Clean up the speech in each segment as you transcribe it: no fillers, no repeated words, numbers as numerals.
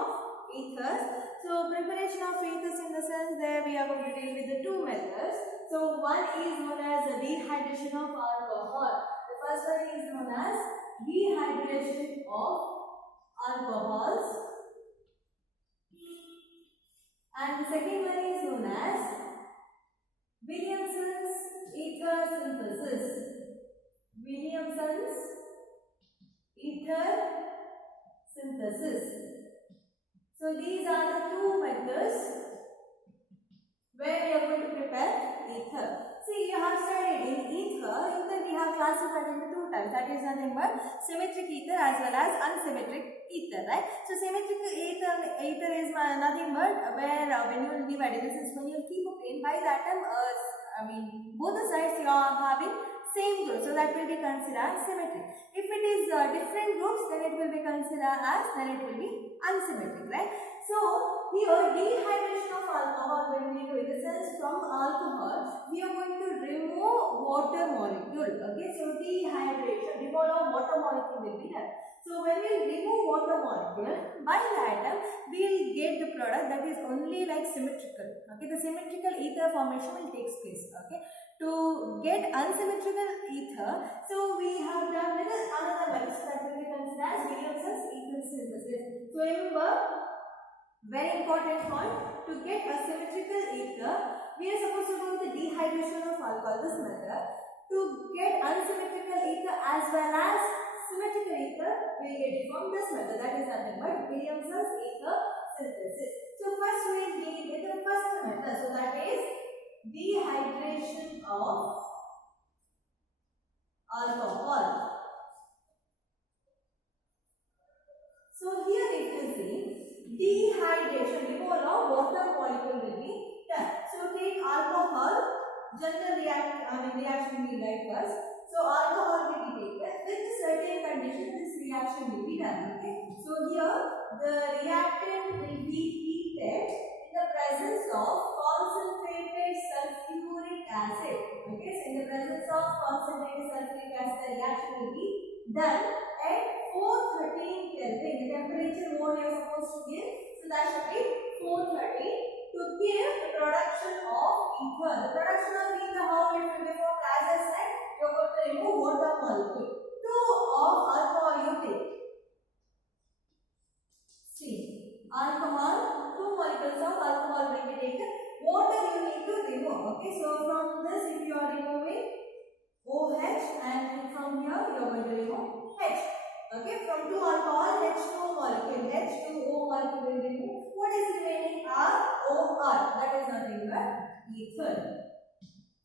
of ethers. So preparation of ethers in the sense there we are going to deal with the two methods. So one is known as the dehydration of alcohol. The first one is known as dehydration of alcohols, and the second one is known as Williamson's ether synthesis. Williamson's ether synthesis. So these are the two methods where we are going to prepare ether. See, you have studied in ether we have classified into two types, that is nothing but symmetric ether as well as unsymmetric ether, right? So symmetric ether is nothing but where when you will divide it, this is when you keep a plane, by that time both the sides you are having same group, so that will be considered symmetric. If it is different groups, then it will be considered as, then it will be unsymmetric, right? So here dehydration of alcohol, when we do in the sense from alcohol, we are going to remove water molecule. Okay, so dehydration, removal of water molecule will be done. So when we remove water molecule, by that we will get the product that is only like symmetrical. Okay, the symmetrical ether formation will take place. Okay, to get unsymmetrical ether, so we have done with another method that will be considered as Williamson's ether synthesis. So remember, very important point, to get a symmetrical ether, we are supposed to do the dehydration of alcohol, this method. To get unsymmetrical ether as well as symmetrical ether, we get it from this method, that is nothing but Williamson's ether synthesis. So first we will deal with the first method, so that is dehydration of alcohol. So here if you see, dehydration, removal of water molecule will be done. So take alcohol, general reaction we write first. So alcohol will be taken with certain conditions, this reaction will be done. Okay. So here the reactant will be heated in the presence of concentrated sulfuric acid. Okay, so in the presence of concentrated sulfuric acid, the reaction will be done at 413 Kelvin. The temperature what you are supposed to give, so that should be 413 to give the production of ether. The production of ether, how it will be formed? As I said, you are going to remove water molecule. 2 of alcohol you take. See, alcohol, 2 molecules of alcohol will be taken. Water you need to remove. Okay, so from this, if you are removing OH, and from here you are going to remove H. Okay, from 2 alcohol, H2O molecule, H2O molecule will remove. What is remaining? ROR. That is nothing but ether.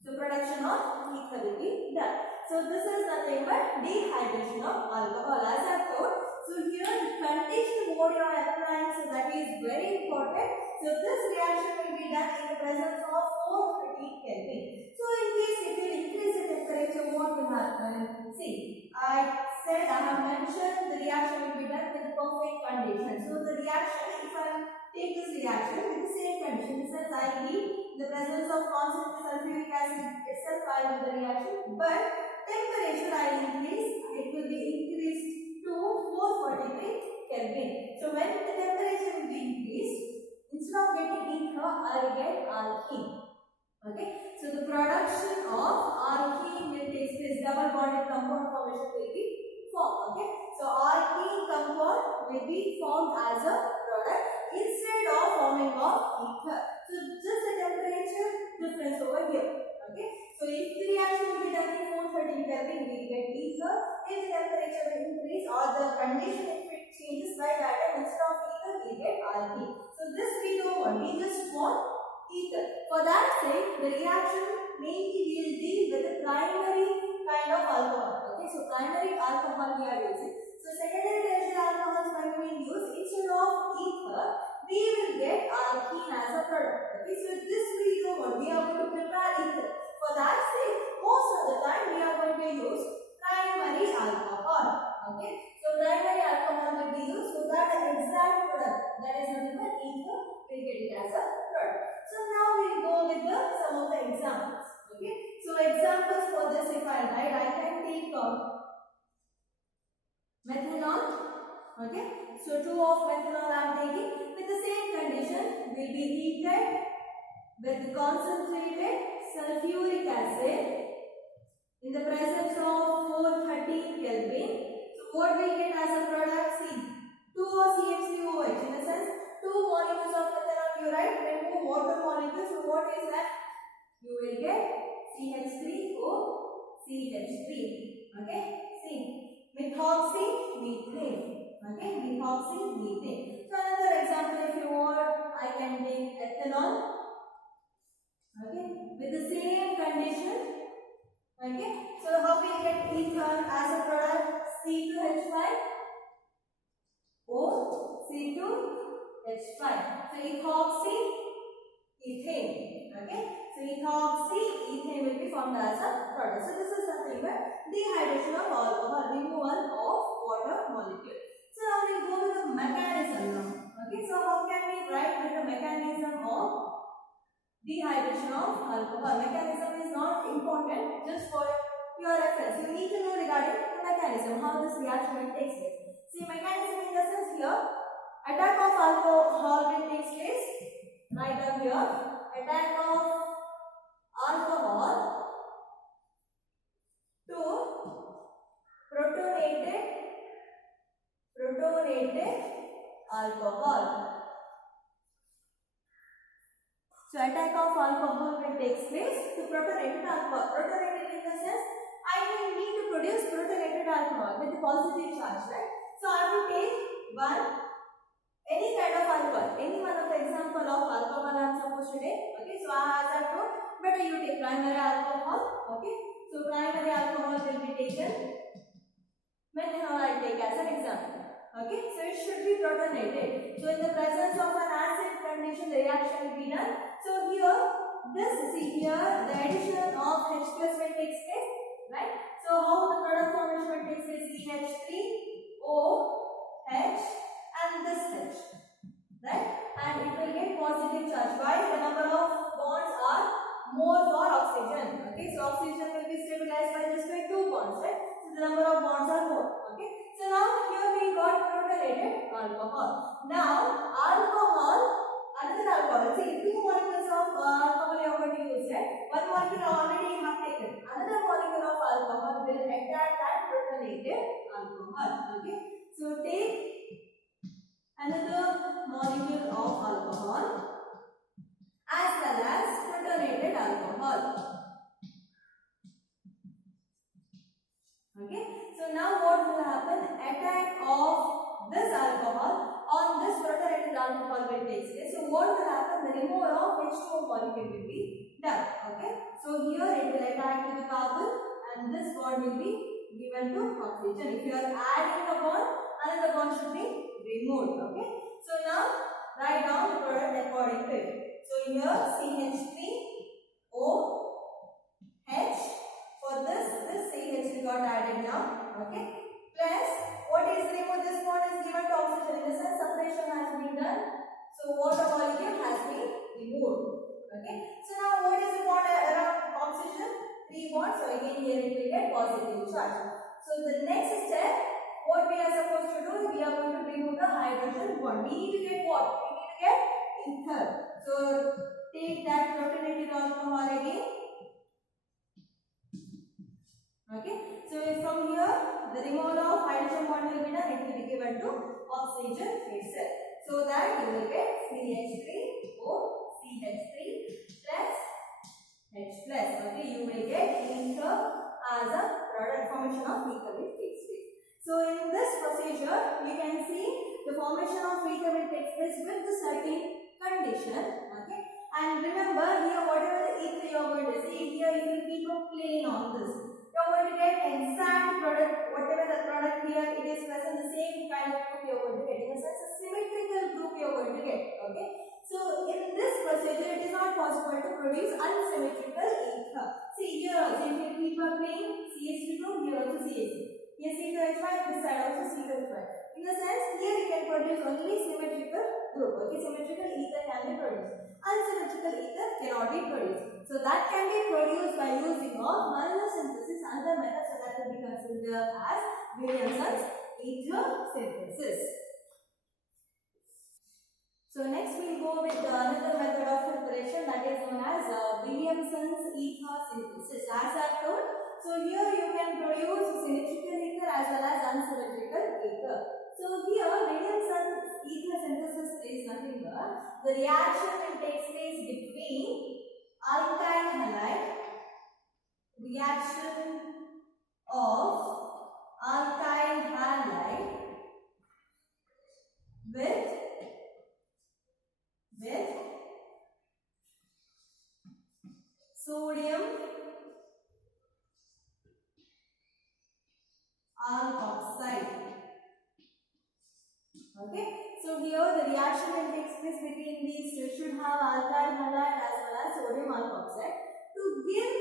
So production of ether will be done. So this is nothing but dehydration of alcohol, as I have told. So here the condition what you are applying, so that is very important. So this reaction will be done in the presence of 430 Kelvin. So in case if you increase the temperature, what will happen? See, I said, I have mentioned the reaction will be done with perfect condition. So the reaction, if I take this reaction with the same condition, since I heat the presence of concentrated sulfuric acid itself, I will the reaction, but temperature I increase, it will be increased to 443 Kelvin. So when the temperature will be increased, instead of getting ether, I will get alkene. Okay, so the production of alkene will take place, double bonded compound formation will be formed. Okay, so alkene compound will be formed as a product instead of forming of ether. So just the temperature difference over here. Okay, so if the reaction will be done in 413 Kelvin, we will get ether. If the temperature will increase or the condition if it changes, by that time instead of ether we get alkene. So this we don't want, we just want ether. For that sake, the reaction mainly will deal with the primary kind of alcohol. Okay, so primary alcohol we are using. So secondary tertiary alcohols when we use, instead of ether, we will get alkene as a product. Okay, so this we know what we are going to prepare ether. For that sake, most of the time we are going to use primary alcohol. Okay, so primary alcohol will be used, so that exact product, that is nothing but ether, we get it as a product. So now we will go with some of the examples. Okay, so examples for this, if I write, I can take methanol. Okay, So 2 of methanol I am taking. With the same condition, will be heated with concentrated sulfuric acid in the presence of 430 Kelvin. So what we get as a product? See, 2CH3OH. In the sense, 2 molecules of methanol you write, remove water molecules. So what is left? You will get CH3O, CH3. Okay. See, methoxymethane. Okay, methoxymethane. So another example, if you want, I can take ethanol. Okay, with the same condition. Okay, so how we get ethanol as a product? C2H5 O C2H5. So ethoxy ethane. Okay, so ethoxy ethane will be formed as a product. So this is nothing but dehydration of alcohol, removal of water molecule. So now we go to the mechanism now. Okay, so how can we write with the mechanism of dehydration of alcohol? Mechanism is not important, just for your reference. You need to know regarding the mechanism, how this reaction takes place. See, mechanism in the sense here, attack of alcohol will take place right up here. Attack of alcohol to protonated alcohol. So attack of alcohol will take place to protonated alcohol. Protonated in the sense, I will need to produce protonated alcohol with a positive charge, right? So I will take any kind of alcohol, any one of the example of alcohol I am supposed to take. Okay, so as I told, better you take primary alcohol. Okay, so primary alcohol will be taken. Methanol I take as an example. Okay, so it should be protonated. So in the presence of an acid condition, the reaction will be done. So here, the addition of H plus will take place, right? So how the product formation will take place? CH3OH and this H, right? And it will get positive charge. Why? The number of bonds are more for oxygen. Okay, so oxygen will be stabilized by just by 2 bonds, right? So the number of bonds are more. Okay, so now here we got protonated alcohol. Now another alcohol. See, 2 molecules of alcohol you are going to use, right? 1 molecule already you have taken. Another molecule of alcohol will attack that protonated alcohol. Okay, so take another molecule of alcohol as well as protonated alcohol. Okay, so now what will happen? Attack of this alcohol on this protonated alcohol will take place. So what will happen? The removal of H2O molecule will be done. Okay, so here it will attack to the carbon and this bond will be given to oxygen. If you are adding a bond, another bond should be removed. Okay, so now write down the product according to it. So here CH3OH. For this CH we got added now. Okay, plus what is removed? This bond is given to oxygen. In the sense, separation has been done. So water molecule has been removed. Okay, so now what is the bond around oxygen? 3 bonds. So again here it will get positive charge. So the next step, what we are supposed to do, we are going to remove the hydrogen bond. We need to get what? We need to get ether. So take that protonated alcohol again. Okay, so from here the removal of hydrogen bond will be done. It will be given to oxygen itself. So that you will get CH3OCH3 plus H plus. Okay, you will get ether as a product. Formation of ether will take place. So in this procedure, you can see the formation of ether will take place with the certain condition. Okay, and remember here whatever the ether you are going to see here, you will keep a plane on this. You are going to get exact product, whatever the product here, it is present the same kind of group you are going to get. In a sense, a symmetrical group you are going to get. Okay, so in this procedure, it is not possible to produce unsymmetrical ether. See here also, if you keep a plane, CH2 group, here also CH2. Here C2H5, this side also C2H5. In the sense, here you can produce only symmetrical group. Okay, symmetrical ether can be produced. Unsymmetrical ether cannot be produced. So that can be produced by using of Maillard synthesis, another method, so that will be considered as Williamson's ether synthesis. reaction that is known as Williamson's ether synthesis. As I have told, so here you can produce symmetrical ether as well as unsymmetrical ether. So here Williamson's ether synthesis is nothing but the reaction will take place between alkyl halide, reaction of alkyl halide with sodium alkoxide. Okay, so here the reaction will take place between these. You should have alkyl halide as well as sodium alkoxide to give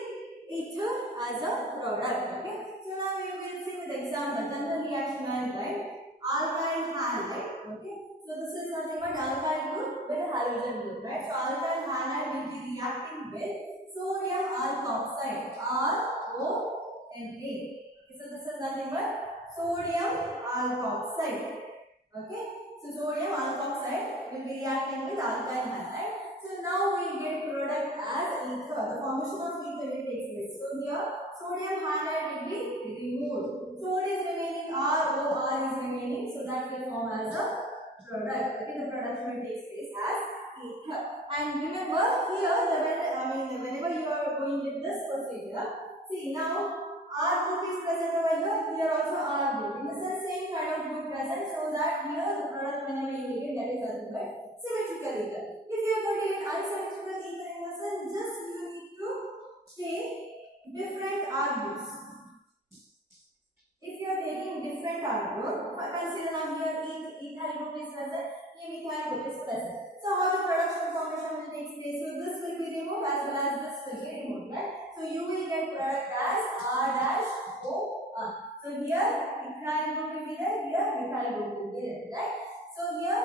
ether as a product. Okay, so now we will see with example. Then the reaction line, right? Alkyl halide. Okay, so this is nothing but alkyl group with a halogen group, right? So alkyl halide will be reacting with sodium alkoxide, RONA. So this is nothing but sodium alkoxide. Okay, so sodium alkoxide will be reacting with alkyl halide. So now we get product as ether. The formation of ether will take place. So here sodium halide will be removed. So what is remaining? ROR is remaining. So that will form as a product. Okay, the production will take place as ether. And remember here, whenever you are going with this procedure, see now R group is present over here. Here also R group. In the sense, same kind of group present, so that here the product whenever you get, that is nothing but symmetrical ether. If you are going to get unsymmetrical ether, in the sense, just you need to take different R groups. If you are taking different R group, consider now here ethyl group is present, here methyl group is present. So how the production formation will take place? So this will be removed as well as this will be removed, right? So you will get product as R-OR. So here ethyl group will be there, here methyl group will be there, right? So here,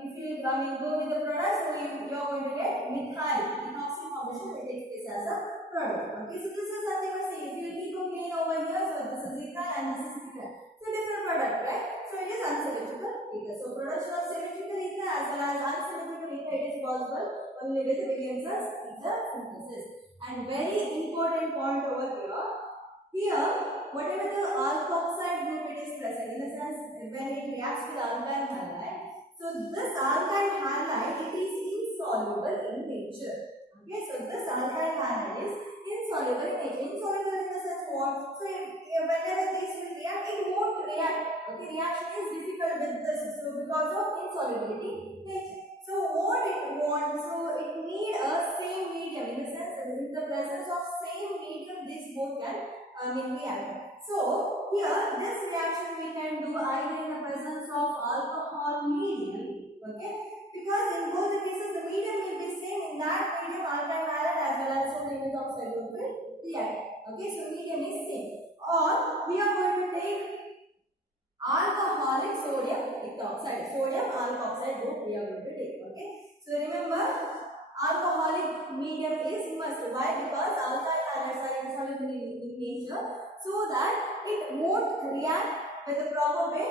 if you go with the product, so you are going to get methyl ethoxy formation will take place as a product. Okay, so this is nothing but see, if you keep a plane over here, so this is ethyl and this is methyl. So different product, right? So it is unsymmetrical ether. So production of symmetrical ether as well as unsymmetrical ether, it is possible only with Williamson's ether synthesis. And very important point over here, whatever the alkoxide group it is present, in the sense when it reacts with alkyl halide, so this alkyl halide, it is insoluble in nature. Okay, so this alkyl halide is insoluble in nature. Insoluble in the sense what? So whenever this will react, it won't react. Okay, reaction is difficult with this, so because of insolubility nature. So what it wants, so it need a same medium, in the sense in the presence of same medium, this both can react. So here this reaction we can do either in the presence of alcohol medium, okay, because in both the cases the medium will be same. In that medium alkyl halide as well as sodium ethoxide group will react. Okay, so medium is same. Or we are going to take alcoholic sodium ethoxide, sodium alkoxide group we are going to take. Okay, so remember alcoholic medium is must. Why? Because alkyl halides are insoluble in nature, so that it won't react with the proper way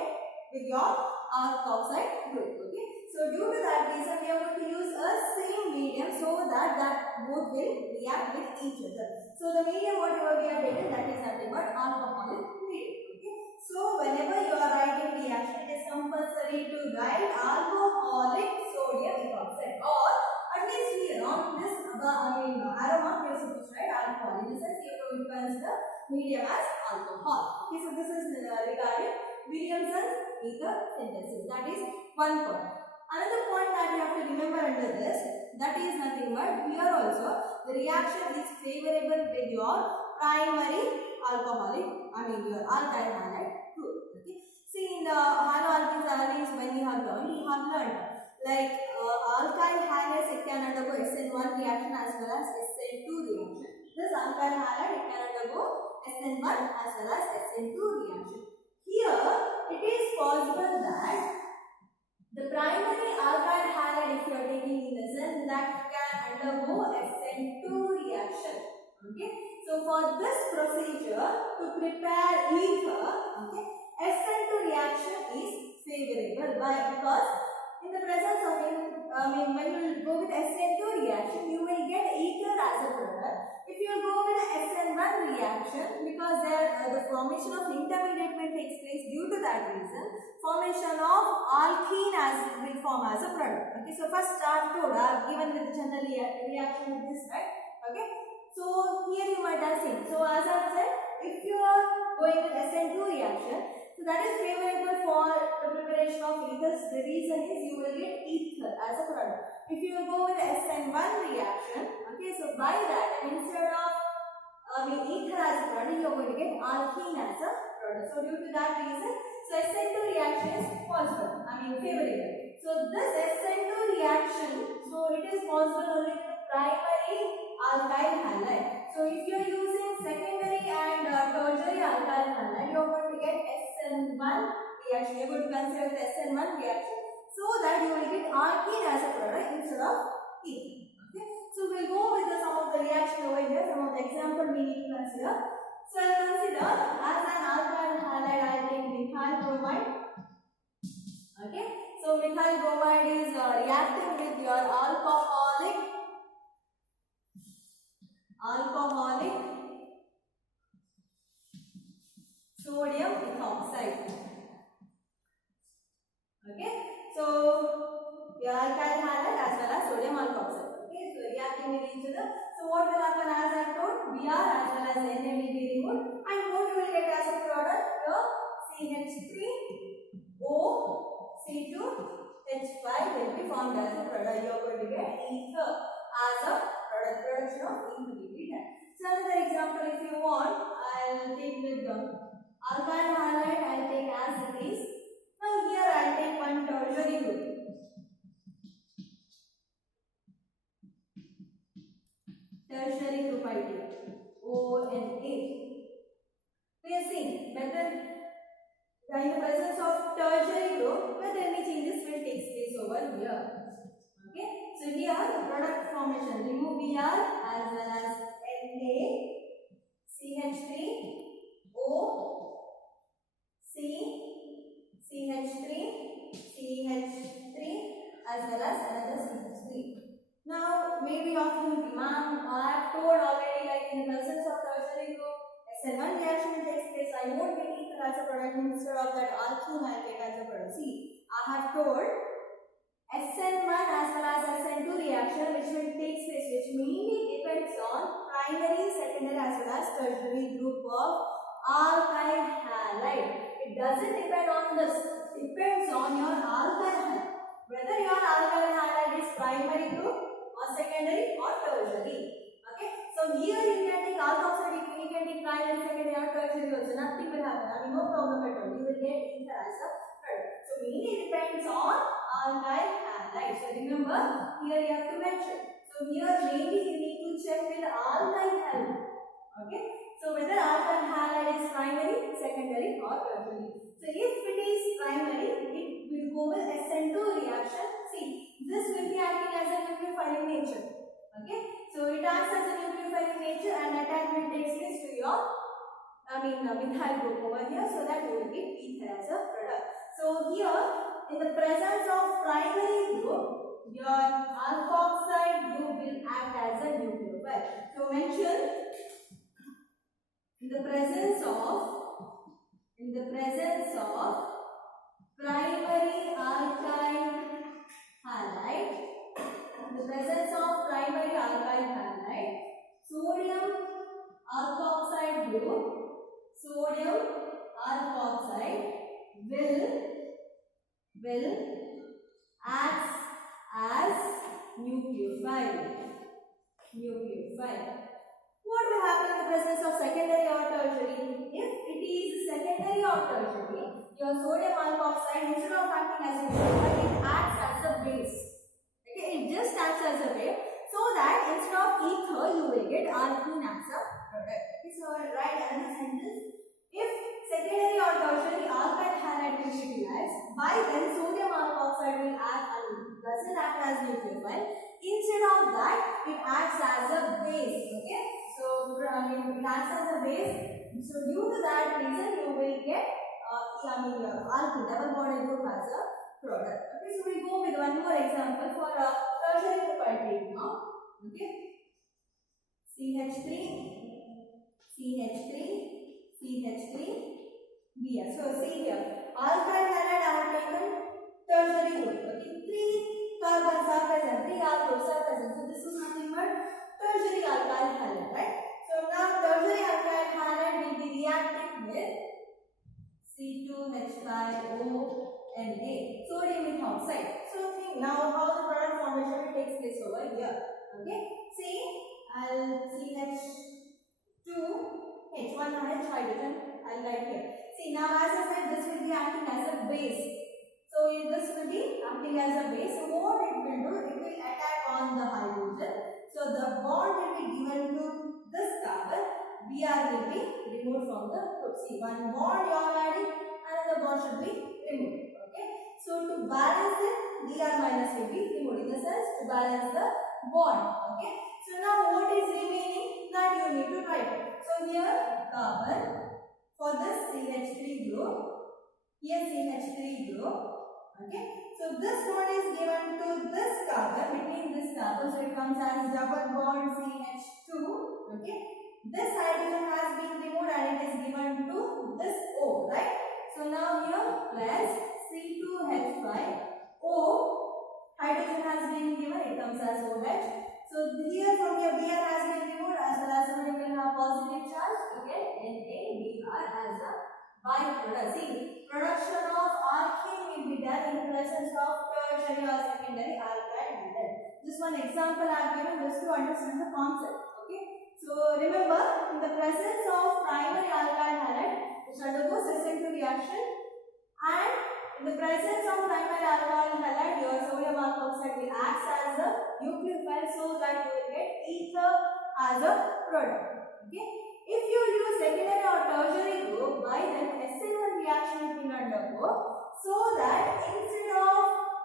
with your alkoxide group. Okay, so due to that reason we are going to use a same medium so that both will react with each other. So the medium whatever we are taking, that is nothing but alcoholic medium. Okay, so whenever you are writing reaction, it is compulsory to write alcoholic sodium ethoxide, or at least here on this arrow mark you are supposed to write alcohol. In the sense you have to consider medium as alcohol. Okay, so this is regarding Williamson's ether synthesis. That is one point. Another point that you have to remember under this, that is nothing but here also the reaction is favorable with your primary alcoholic, your alkyl halide group. Okay, see in the haloalkanes when you have learned like alkyl halides, it can undergo SN1 reaction as well as SN2 reaction. This alkyl halide, it can undergo SN1 as well as SN2 reaction. Here it is possible that the primary alkyl halide, if you are taking in the sense, that can undergo SN2 reaction. Okay, so for this procedure to prepare ether, okay, SN2 reaction is favorable. Why? Because in the presence of when you go with SN2 reaction, you will get ether as a product. If you go with SN1 reaction, because there the formation of intermediate will takes place, due to that reason, formation of alkene as will form as a product. Okay, so first start to given with the general reaction with this, right? Okay, so here you might have seen. So as I said, if you are going with SN2 reaction, so that is favorable for the preparation of ethers. The reason is you will get ether as a product. If you go with SN1 reaction, okay, so by that instead of ether as a product, you are going to get alkene as a product. So due to that reason, so SN2 reaction is possible. Favorable. So this SN2 reaction, so it is possible only with the primary alkyl halide. So if you are using secondary and tertiary alkyl halide, you are going to get SN1 reaction. You are going to consider the SN1 reaction, so that you will get alkene as a product instead of ether. Okay. So we will go with some of the reaction over here. Some of the example we need to consider. So I will consider as an alkyl halide, I take methyl bromide. Okay. So methyl bromide is reacting with your alcoholic sodium ethoxide. Okay, so your alkyl halide as well as sodium alkoxide. Okay, so reacting with each other. So what will happen, as I told, Br as well as Na will be removed, and what you will get as a product, your CH3OC2H5 will be formed as a product. You are going to get ether as a product, production of ether will be done. So another example, if you want, I will take with the alkyl halide, I will take as it is. Now here I will take one tertiary group. Tertiary group I take ONA. We are seeing whether in the presence of tertiary group, whether any changes will take place over here. Okay, so here the product formation, remove Br as well as Na, CH3O, CH3 as well as another CH3. Now maybe you are thinking, ma'am, I have told already, like in the presence of tertiary group, SN1 reaction takes place, I won't get ether as a product, instead of that alkene I get as a product. See, I have told SN1 as well as SN2 reaction which will take place, which mainly depends on primary, secondary as well as tertiary group of alkyl halide. It doesn't depend on this, it depends on your alkyl halide, whether your alkyl halide is primary group or secondary or tertiary. Okay, so here you can take alkoxide, you can take primary, secondary or tertiary also, nothing will happen. No problem at all, you will get ether as a product. So mainly depends on alkyl halide. So remember, here you have to mention. So here mainly you need to check with alkyl halide. Okay, so whether alkyl halide is primary, secondary or tertiary. So if it is primary, it will go with SN2 reaction. See, this will be acting as a nucleophile in nature. Okay, so it acts as a nucleophile in nature and attachment takes place to your methyl group over here, so that you will get ether as a product. So here, in the presence of primary group, your alkoxide group will act as a nucleophile. So mention in the presence of primary alkyl halide, sodium alkoxide group, will act as nucleophile. What will happen in the presence of secondary or tertiary? If it is secondary or tertiary, your sodium alkoxide, instead of acting as a nucleophile, it acts as a base. Okay, it just acts as a base, so that instead of ether, you will get alkene as a product. Okay, so write another sentence. If secondary or tertiary alkyl halide will be utilized, by then sodium alkoxide will doesn't act as nucleophile. Instead of that, it acts as a base. Okay, so it acts as a base. So due to that reason, you will get your alkene, double bonded group as a product. Okay, so we go with example for a tertiary group I take now. Okay. CH3, CH3, CH3, Br. So see here, alkyl halide I have taken tertiary group. Okay, 3 carbons are present, 3 alcohols are present. So this is nothing but tertiary alkyl halide, right? So now tertiary alkyl halide will be reacting with C2H5O Na, sodium methoxide. So think now how the product formation takes place over here. Okay, see, I'll CH2 H1 H hydrogen I'll write here. See now as I said this will be acting as a base. So this will be acting as a base. So what it will do? It will attack on the hydrogen. So the bond will be given to this carbon. Br will be removed from the group. See one bond you are adding, another bond should be removed. Okay. So to balance it, Br minus will be removed. In the sense to balance the bond. Okay. So now what is remaining that you need to write. So here carbon for this CH3 group. Here CH3 group. Okay. So this bond is given to this carbon between this carbon. So it comes as double bond CH2. Okay. This hydrogen has been removed and it is given to this O. Right. So now here plus C2H5O. Hydrogen has been given. It comes as OH. So here from here Br has been removed as well as sodium will have positive charge. Okay, NaBr as a byproduct. See, production of alkene will be done in presence of tertiary or secondary alkyl halide. Just one example I have given just to understand the concept. Okay, so remember in the presence of primary alkyl halide which undergoes SN2 reaction, and in the presence of primary alkyl halide your sodium alkoxide will act as a nucleophile so that you will get ether as a product. Okay. If you use secondary or tertiary group, by then SN1 reaction will undergo so that instead of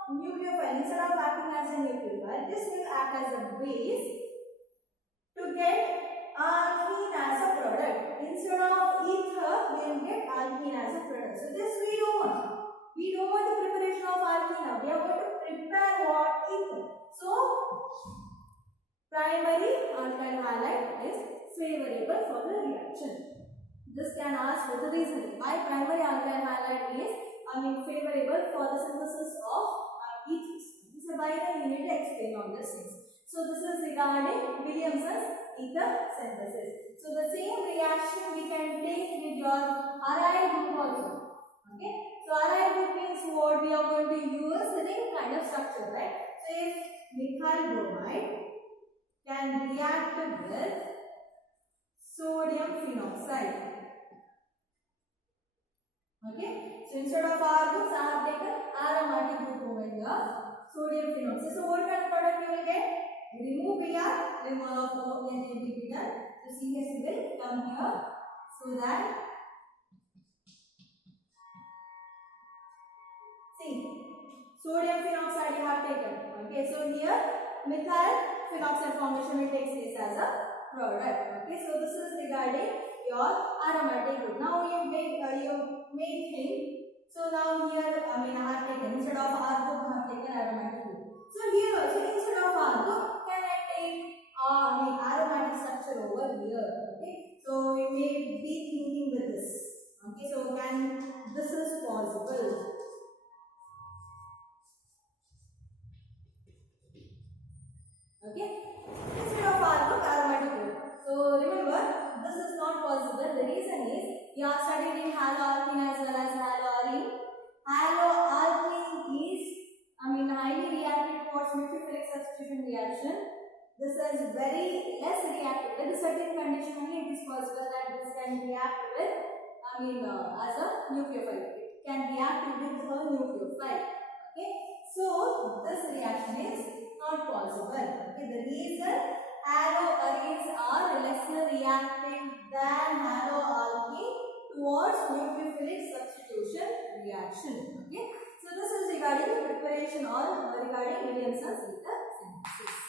nucleophile, instead of acting as a nucleophile, this will act as a base to get alkene as a product. Instead of ether, we will get alkene as a product. So this we don't want. We don't want the preparation of alkene. We are going to prepare what? Ether. So primary alkyl halide is favorable for the reaction. This can ask for the reason why primary alkyl halide is favorable for the synthesis of ethers. So by then you need to explain all these things. So this is regarding Williamson's ether synthesis. So the same reaction we can take with your aryl group also. Okay. So aryl group means what? We are going to use the same kind of structure, right? So if methyl bromide can react with sodium phenoxide. Okay. So instead of R groups, I have taken aromatic group over here. Sodium phenoxide. So what kind of product you will get? Remove Br, remove O, and it will be done. So CH will come here so that sodium phenoxide you have taken. Okay, so here methyl phenoxide formation will take place as a product. Okay, so this is regarding your aromatic group. Now you may think. So now here I have taken instead of R group I have taken aromatic group. So here also instead of R group can I take aromatic structure over here. Okay, so you may be thinking with this. Okay, so this is possible. Okay, instead of R group, aromatic group. So remember, this is not possible. The reason is we are studying haloalkene as well as haloarine. Haloalkene is highly reactive towards nucleophilic substitution reaction. This is very less reactive. With a certain condition only it is possible that this can react with as a nucleophile. It can react with a nucleophile. Okay, so this reaction is not possible. Okay, the reason haloarenes are less reactive than haloalkene towards nucleophilic substitution reaction. Okay, so this is regarding the preparation or regarding Williamson's ether synthesis.